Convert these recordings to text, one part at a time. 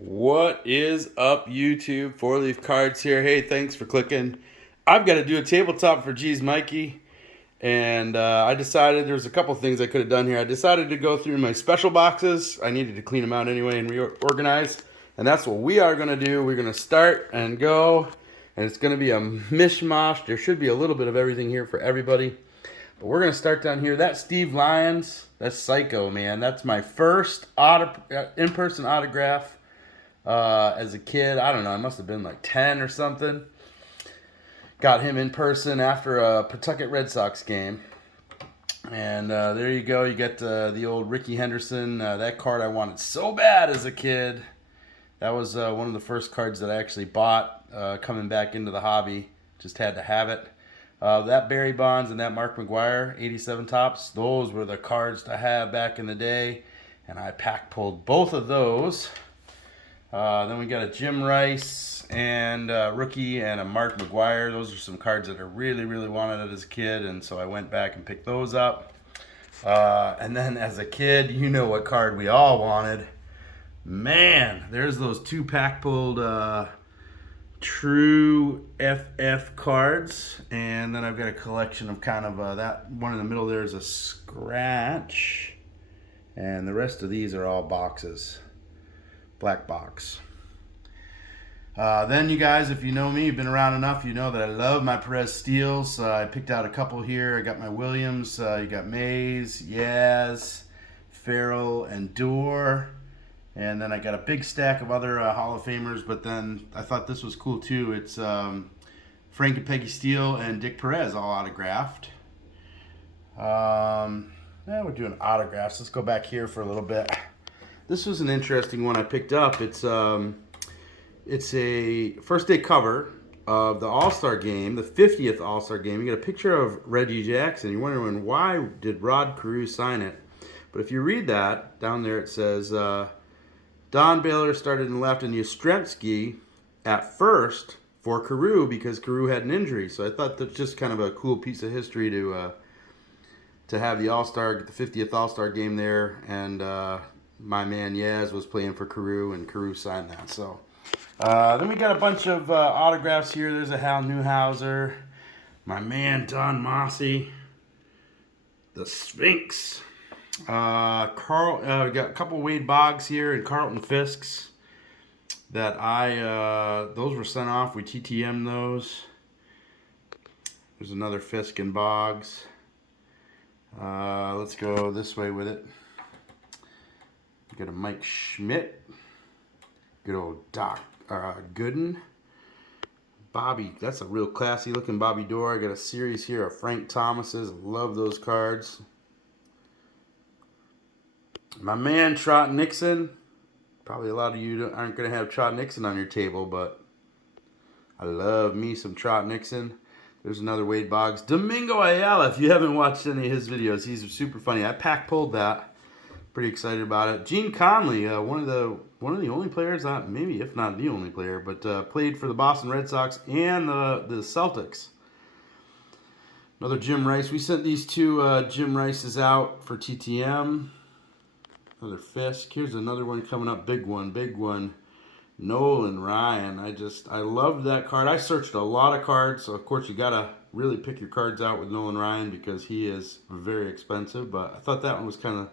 What is up, YouTube? Four Leaf Cards here. Hey, thanks for clicking. I've got to do a tabletop for G's Mikey, and I decided there's a couple things I could have done here. I decided to go through my special boxes. I needed to clean them out anyway and reorganize, and that's what we are going to do. We're going to start and go, and it's going to be a mishmash. There should be a little bit of everything here for everybody, but we're going to start down here. That's Steve Lyons. That's Psycho, man. That's my first in-person autograph. As a kid, I don't know, I must have been like 10 or something. Got him in person after a Pawtucket Red Sox game. And there you go. You get the old Ricky Henderson. That card I wanted so bad as a kid. That was one of the first cards that I actually bought coming back into the hobby. Just had to have it. That Barry Bonds and that Mark McGwire 87 tops, those were the cards to have back in the day. And I pack pulled both of those. Then we got a Jim Rice and rookie and a Mark McGwire. Those are some cards that I really, really wanted as a kid, and so I went back and picked those up. And then as a kid, you know what card we all wanted. Man, there's those two pack pulled true FF cards, and then I've got a collection of kind of that one in the middle there is a scratch, and the rest of these are all boxes. Black box. Then you guys, if you know me, you've been around enough, you know that I love my Perez Steels. I picked out a couple here. I got my Williams. You got Mays, Yaz, Farrell, and Dorr. And then I got a big stack of other Hall of Famers, but then I thought this was cool too. It's Frank and Peggy Steele and Dick Perez all autographed. Yeah, we're doing autographs. Let's go back here for a little bit. This was an interesting one I picked up. It's a first day cover of the All-Star game, the 50th All-Star game. You got a picture of Reggie Jackson. You're wondering why did Rod Carew sign it? But if you read that, down there it says, Don Baylor started in left and Yastrzemski at first for Carew because Carew had an injury. So I thought that's just kind of a cool piece of history to have the All-Star, the 50th All-Star game there, and my man Yaz was playing for Carew, and Carew signed that. So then we got a bunch of autographs here. There's a Hal Newhouser, my man Don Mossy, the Sphinx. Carl, we got a couple Wade Boggs here and Carlton Fisks that those were sent off. We TTM'd those. There's another Fisk and Boggs. Let's go this way with it. Got a Mike Schmidt, good old Doc Gooden, Bobby. That's a real classy looking Bobby Dorr. I got a series here of Frank Thomas's. Love those cards. My man Trot Nixon. Probably a lot of you aren't going to have Trot Nixon on your table, but I love me some Trot Nixon. There's another Wade Boggs. Domingo Ayala. If you haven't watched any of his videos, he's super funny. I pack pulled that. Pretty excited about it. Gene Conley, one of the only players, maybe if not the only player, but played for the Boston Red Sox and the Celtics. Another Jim Rice. We sent these two Jim Rices out for TTM. Another Fisk. Here's another one coming up. Big one. Nolan Ryan. I loved that card. I searched a lot of cards, so of course you gotta really pick your cards out with Nolan Ryan because he is very expensive. But I thought that one was kind of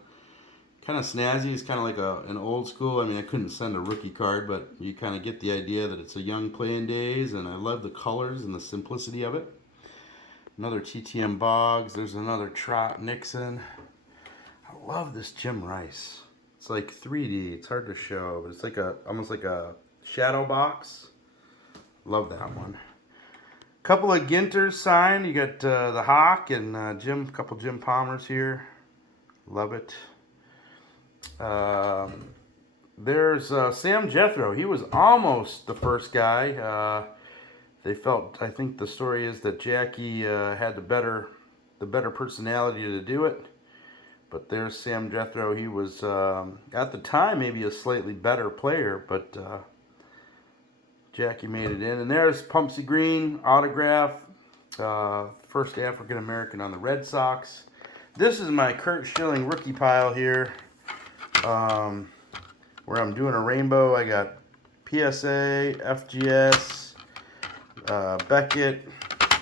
snazzy. It's kind of like an old school. I mean, I couldn't send a rookie card, but you kind of get the idea that it's a young playing days, and I love the colors and the simplicity of it. Another TTM Boggs. There's another Trot Nixon. I love this Jim Rice. It's like 3D. It's hard to show, but it's like almost like a shadow box. Love that one. Couple of Ginters signed. You got the Hawk and couple Jim Palmers here. Love it. There's Sam Jethro. He was almost the first guy. I think the story is that Jackie had the better personality to do it. But there's Sam Jethro. He was at the time maybe a slightly better player, but Jackie made it in. And there's Pumpsy Green autograph, first African American on the Red Sox. This is my Kurt Schilling rookie pile here. where I'm doing a rainbow. I got PSA, FGS, Beckett,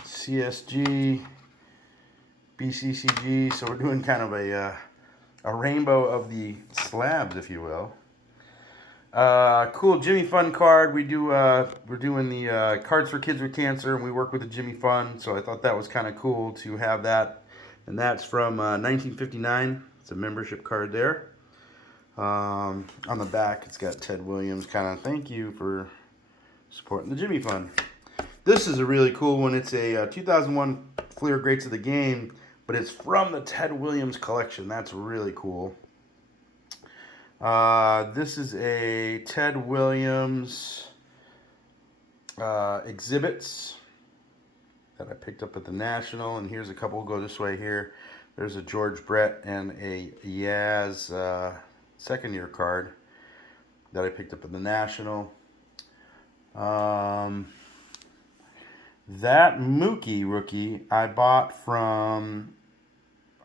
CSG, BCCG. So we're doing kind of a rainbow of the slabs, if you will. Cool Jimmy Fund card. We're doing the Cards for Kids with Cancer, and we work with the Jimmy Fund. So I thought that was kind of cool to have that. And that's from 1959. It's a membership card there. On the back, it's got Ted Williams, kind of thank you for supporting the Jimmy Fund. This is a really cool one. It's a 2001 Fleer Greats of the Game, but it's from the Ted Williams collection. That's really cool. This is a Ted Williams exhibits that I picked up at the National, and here's a couple. Go this way here. There's a George Brett and a Yaz second year card that I picked up at the National. That Mookie rookie I bought from,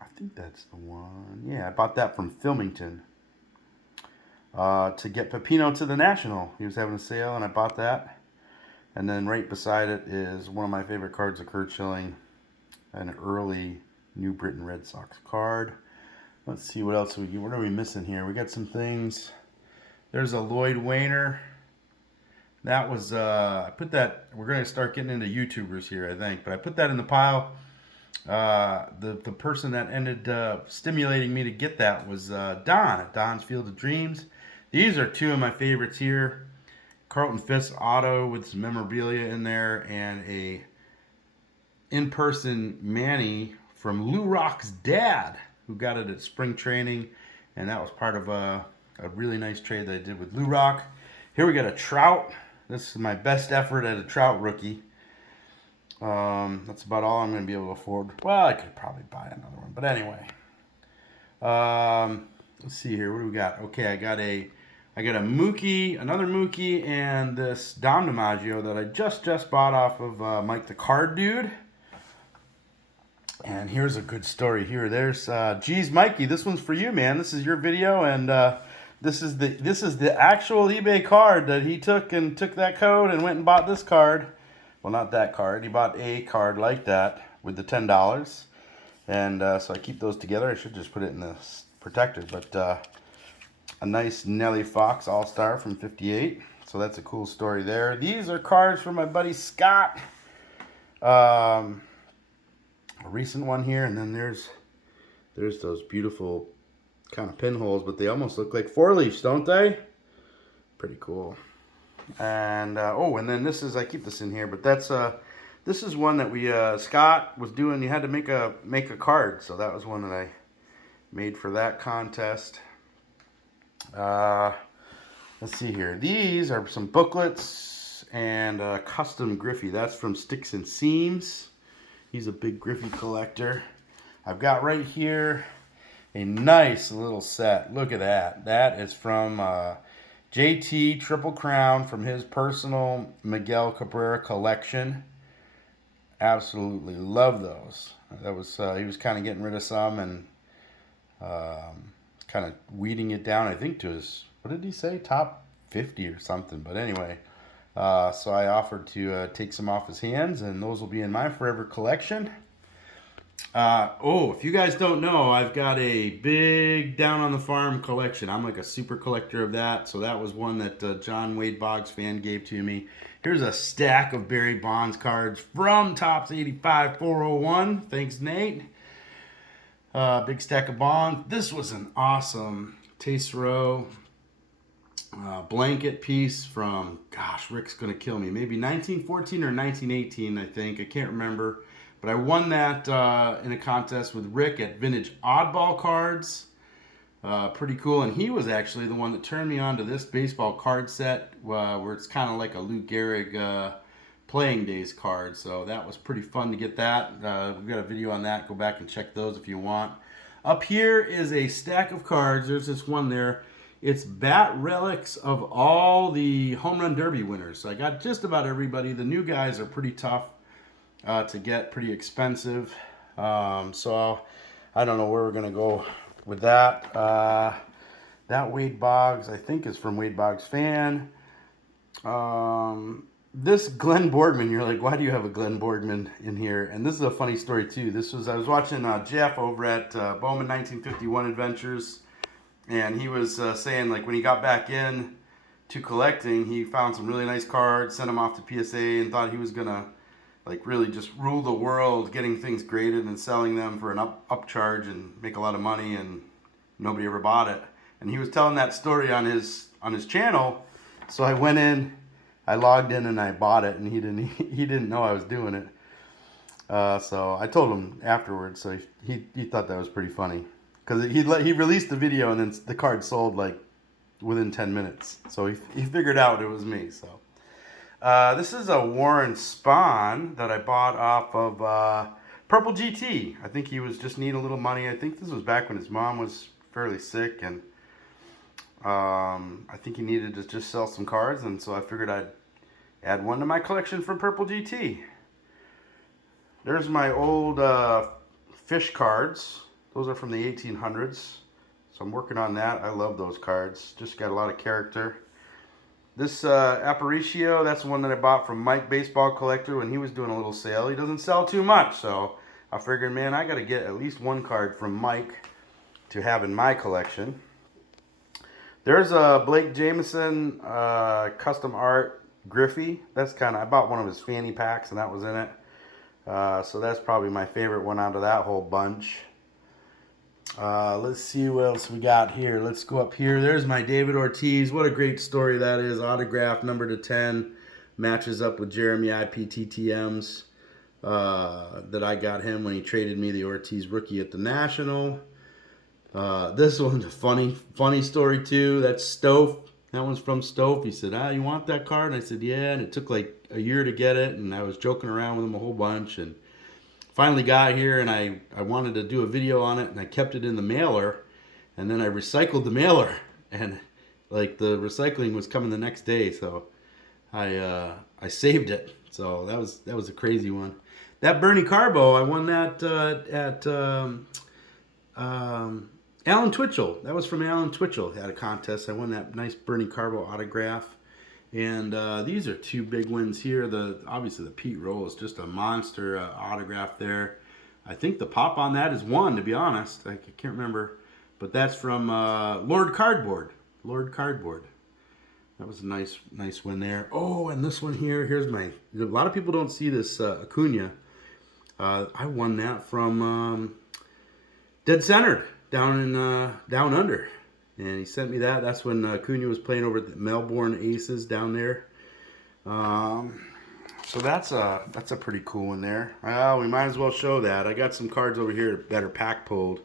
I think that's the one. Yeah, I bought that from Filmington. To get Pepino to the National. He was having a sale, and I bought that. And then right beside it is one of my favorite cards of Curt Schilling, an early New Britain Red Sox card. Let's see what else what are we missing here? We got some things. There's a Lloyd Wayner. That was I put that. We're going to start getting into YouTubers here, I think. But I put that in the pile. The person that ended stimulating me to get that was Don at Don's Field of Dreams. These are two of my favorites here. Carlton Fisk auto with some memorabilia in there, and a in-person Manny from Lou Rock's dad, who got it at spring training, and that was part of a really nice trade that I did with Lou Rock. Here we got a Trout. This is my best effort at a Trout rookie. That's about all I'm going to be able to afford. Well, I could probably buy another one, but anyway. Let's see here. What do we got? Okay, I got a Mookie, another Mookie, and this Dom DiMaggio that I just bought off of Mike the Card Dude. And here's a good story here. There's geez, Mikey, this one's for you, man. This is your video, and this is the actual eBay card that he took that code and went and bought this card. Well, not that card. He bought a card like that with the $10, and so I keep those together. I should just put it in the protector, but a nice Nellie Fox All-Star from '58. So that's a cool story there. These are cards from my buddy Scott. A recent one here, and then there's those beautiful kind of pinholes, but they almost look like 4-leafs, don't they? Pretty cool. And and then this is, I keep this in here, but this is one that we Scott was doing. You had to make a card, so that was one that I made for that contest. Let's see here. These are some booklets and custom Griffey. That's from Sticks and Seams. He's a big Griffey collector. I've got right here a nice little set. Look at that. That is from JT Triple Crown from his personal Miguel Cabrera collection. Absolutely love those. That was he was kind of getting rid of some and kind of weeding it down, I think, to his, what did he say, top 50 or something. But anyway, so I offered to take some off his hands, and those will be in my forever collection. If you guys don't know, I've got a big Down on the Farm collection. I'm like a super collector of that. So that was one that John Wade Boggs fan gave to me. Here's a stack of Barry Bonds cards from Topps 85 401. Thanks, Nate. Big stack of Bonds. This was an awesome Tessero blanket piece from, gosh, Rick's going to kill me. Maybe 1914 or 1918, I think. I can't remember. But I won that in a contest with Rick at Vintage Oddball Cards. Pretty cool. And he was actually the one that turned me on to this baseball card set where it's kind of like a Lou Gehrig playing days card. So that was pretty fun to get that. We've got a video on that. Go back and check those if you want. Up here is a stack of cards. There's this one there. It's bat relics of all the Home Run Derby winners. So I got just about everybody. The new guys are pretty tough to get, pretty expensive. So I don't know where we're going to go with that. That Wade Boggs, I think, is from Wade Boggs Fan. This Glenn Boardman, you're like, why do you have a Glenn Boardman in here? And this is a funny story too. I was watching Jeff over at Bowman 1951 Adventures, and he was saying, like, when he got back in to collecting, he found some really nice cards, sent them off to PSA, and thought he was gonna, like, really just rule the world, getting things graded and selling them for an upcharge and make a lot of money, and nobody ever bought it. And he was telling that story on his channel, so I went in, I logged in, and I bought it, and he didn't know I was doing it. So I told him afterwards, so he thought that was pretty funny, because he released the video, and then the card sold like within 10 minutes. So he figured out it was me. So this is a Warren Spahn that I bought off of Purple GT. I think he was just needing a little money. I think this was back when his mom was fairly sick, and I think he needed to just sell some cards, and so I figured I'd add one to my collection from Purple GT. There's my old fish cards. Those are from the 1800s. So I'm working on that. I love those cards. Just got a lot of character. This Aparicio, that's the one that I bought from Mike Baseball Collector when he was doing a little sale. He doesn't sell too much, so I figured, man, I got to get at least one card from Mike to have in my collection. There's a Blake Jameson custom art Griffey. I bought one of his fanny packs, and that was in it. So that's probably my favorite one out of that whole bunch. Let's see what else we got here. Let's go up here. There's my David Ortiz. What a great story that is. Autograph number to 10. Matches up with Jeremy IPTTM's that I got him when he traded me the Ortiz rookie at the National. This one's a funny story too. That's Stofe. That one's from Stofe. He said, you want that card? And I said, yeah. And it took like a year to get it. And I was joking around with him a whole bunch. And finally got here, and I wanted to do a video on it. And I kept it in the mailer. And then I recycled the mailer. And like the recycling was coming the next day. So I saved it. So that was a crazy one. That Bernie Carbo, I won that at Alan Twitchell. That was from Alan Twitchell. Had a contest. I won that nice Bernie Carbo autograph. And these are two big wins here. Obviously the Pete Rose, just a monster autograph there. I think the pop on that is 1, to be honest. I can't remember. But that's from Lord Cardboard. Lord Cardboard. That was a nice win there. Oh, and this one here. Here's a lot of people don't see this Acuna. I won that from Dead Centered down under. And he sent me that. That's when Acuna was playing over at the Melbourne Aces down there. So that's a pretty cool one there. We might as well show that. I got some cards over here that are pack pulled.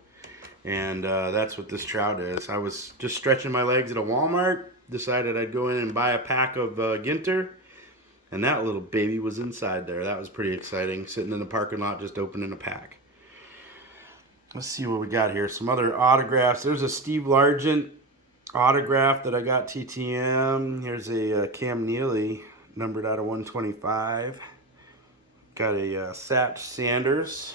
And that's what this trout is. I was just stretching my legs at a Walmart. Decided I'd go in and buy a pack of Ginter. And that little baby was inside there. That was pretty exciting. Sitting in the parking lot just opening a pack. Let's see what we got here. Some other autographs. There's a Steve Largent autograph that I got TTM. Here's a Cam Neely, numbered out of 125. Got a Satch Sanders.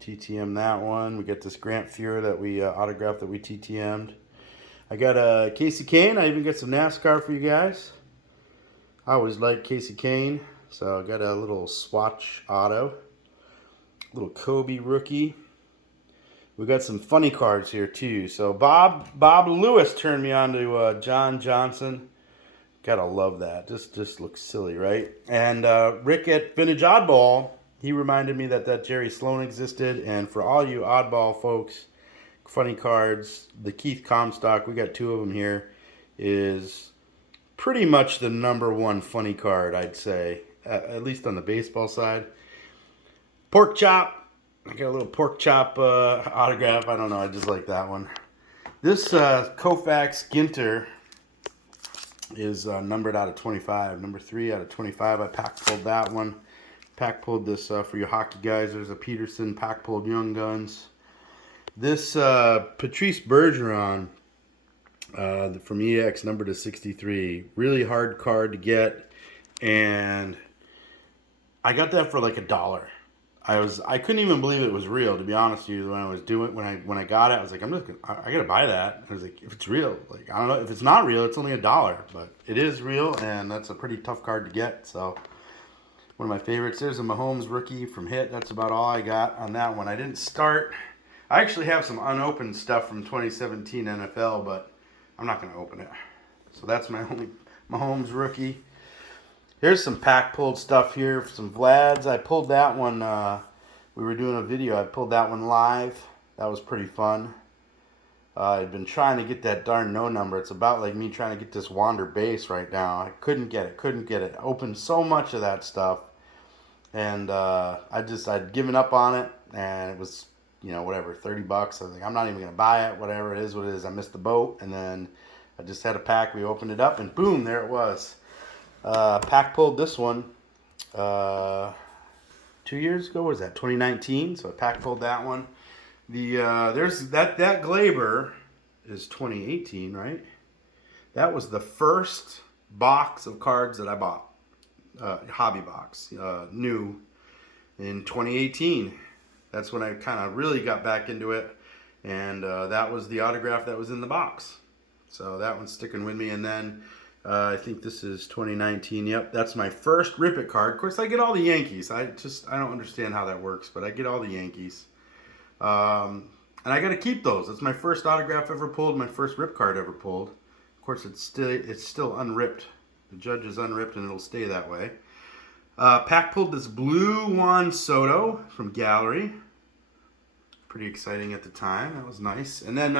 TTM that one. We got this Grant Fuhrer that we autographed that we TTM'd. I got a Casey Kane. I even got some NASCAR for you guys. I always like Casey Kane. So I got a little swatch auto. Little Kobe rookie. We got some funny cards here too. So Bob Lewis turned me on to John Johnson. Gotta love that. Just looks silly, right? And Rick at Vintage Oddball, he reminded me that Jerry Sloan existed. And for all you oddball folks, funny cards, the Keith Comstock, we got 2 of them here, is pretty much the #1 funny card, I'd say, at least on the baseball side. Pork Chop. I got a little Pork Chop autograph. I don't know. I just like that one. This Koufax Ginter is numbered out of 25. Number 3 out of 25. I pack pulled that one. Pack pulled this for you hockey guys. There's a Peterson pack pulled Young Guns. This Patrice Bergeron from EX, numbered to 63. Really hard card to get. And I got that for like $1. I couldn't even believe it was real, to be honest with you. When I was doing when I got it, I was like, I gotta buy that. I was like, if it's real, like I don't know if it's not real, it's only $1, but it is real, and that's a pretty tough card to get. So one of my favorites. There's a Mahomes rookie from Hit. That's about all I got on that one. I didn't start. I actually have some unopened stuff from 2017 NFL, but I'm not gonna open it. So that's my only Mahomes rookie. Here's some pack pulled stuff here, some Vlads. I pulled that one. We were doing a video. I pulled that one live. That was pretty fun. I've been trying to get that darn no number. It's about like me trying to get this Wander base right now. I couldn't get it. Opened so much of that stuff, and I'd given up on it, and it was whatever, $30. I was like, I'm not even gonna buy it. Whatever it is, what it is. I missed the boat, and then I just had a pack. We opened it up, and boom, there it was. Pack pulled this one 2 years ago. What was that? 2019. So I pack pulled that one. There's that Glaber is 2018, right? That was the first box of cards that I bought, hobby box, new in 2018. That's when I kind of really got back into it, and that was the autograph that was in the box. So that one's sticking with me, and then. I think this is 2019. Yep, that's my first Rip It card. Of course, I get all the Yankees. I don't understand how that works, but I get all the Yankees. And I got to keep those. It's my first autograph ever pulled, my first Rip card ever pulled. Of course, it's still unripped. The judge is unripped, and it'll stay that way. Pack pulled this blue Juan Soto from Gallery. Pretty exciting at the time. That was nice. And then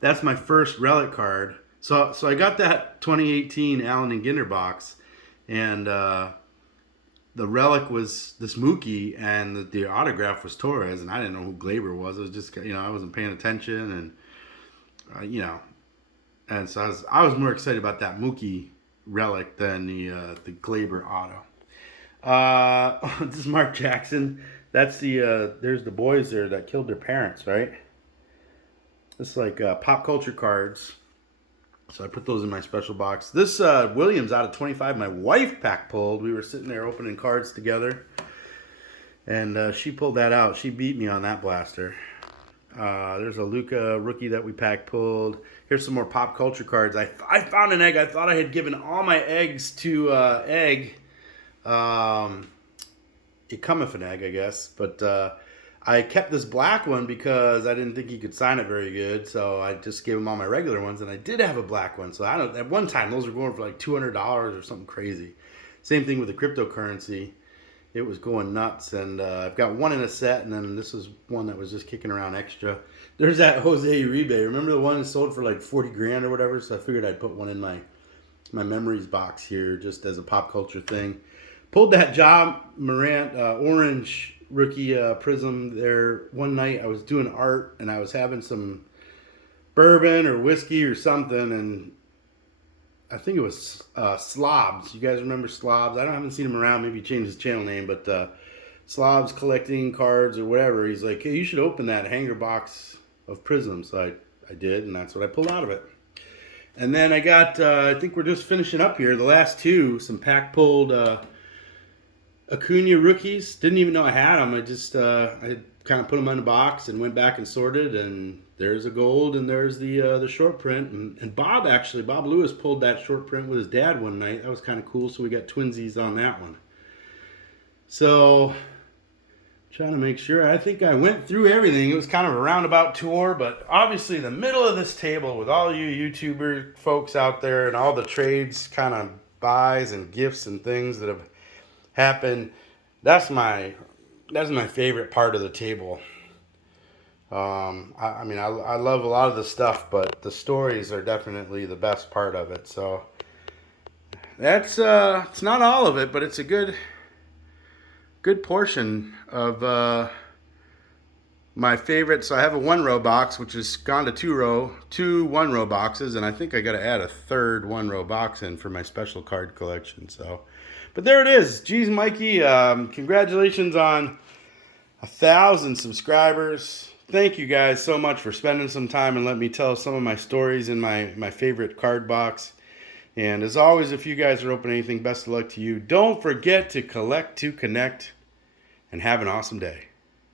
that's my first relic card. So I got that 2018 Allen and Ginder box, and the relic was this Mookie, and the autograph was Torres, and I didn't know who Glaber was. It was just I wasn't paying attention, and and so I was more excited about that Mookie relic than the Glaber auto. This is Mark Jackson. That's there's the boys there that killed their parents, right? It's like pop culture cards. So I put those in my special box. This Williams out of 25, my wife pack pulled. We were sitting there opening cards together, and she pulled that out. She beat me on that blaster. There's a Luka rookie that we pack pulled. Here's some more pop culture cards. I found an egg. I thought I had given all my eggs to Egg. It cometh an egg, I guess. But I kept this black one because I didn't think he could sign it very good. So I just gave him all my regular ones. And I did have a black one. So at one time, those were going for like $200 or something crazy. Same thing with the cryptocurrency. It was going nuts, and I've got one in a set, and then this is one that was just kicking around extra. There's that Jose Uribe. Remember the one that sold for like 40 grand or whatever? So I figured I'd put one in my memories box here just as a pop culture thing. Pulled that Ja Morant orange rookie prism there one night. I was doing art, and I was having some bourbon or whiskey or something, and I think it was Slobs. You guys remember Slobs? I haven't seen him around. Maybe he changed his channel name, but Slobs collecting cards or whatever. He's like, hey, you should open that hanger box of prisms. So I did, and that's what I pulled out of it. And then I got, I think we're just finishing up here. The last two, some pack pulled Acuna rookies. Didn't even know I had them. I just, I kind of put them in a box and went back and sorted, and there's a gold, and there's the short print. And Bob Lewis pulled that short print with his dad one night. That was kind of cool, so we got twinsies on that one. So, trying to make sure. I think I went through everything. It was kind of a roundabout tour, but obviously the middle of this table with all you YouTuber folks out there and all the trades kind of buys and gifts and things that have happened, that's my favorite part of the table. I mean, I love a lot of the stuff, but the stories are definitely the best part of it. So that's it's not all of it, but it's a good portion of my favorite. So I have a 1-row box, which has gone to 2 1-row boxes, and I think I got to add a third 1-row box in for my special card collection. So, but there it is. Geez, Mikey, congratulations on 1,000 subscribers. Thank you guys so much for spending some time and letting me tell some of my stories in my favorite card box. And as always, if you guys are opening anything, best of luck to you. Don't forget to collect to connect. and have an awesome day.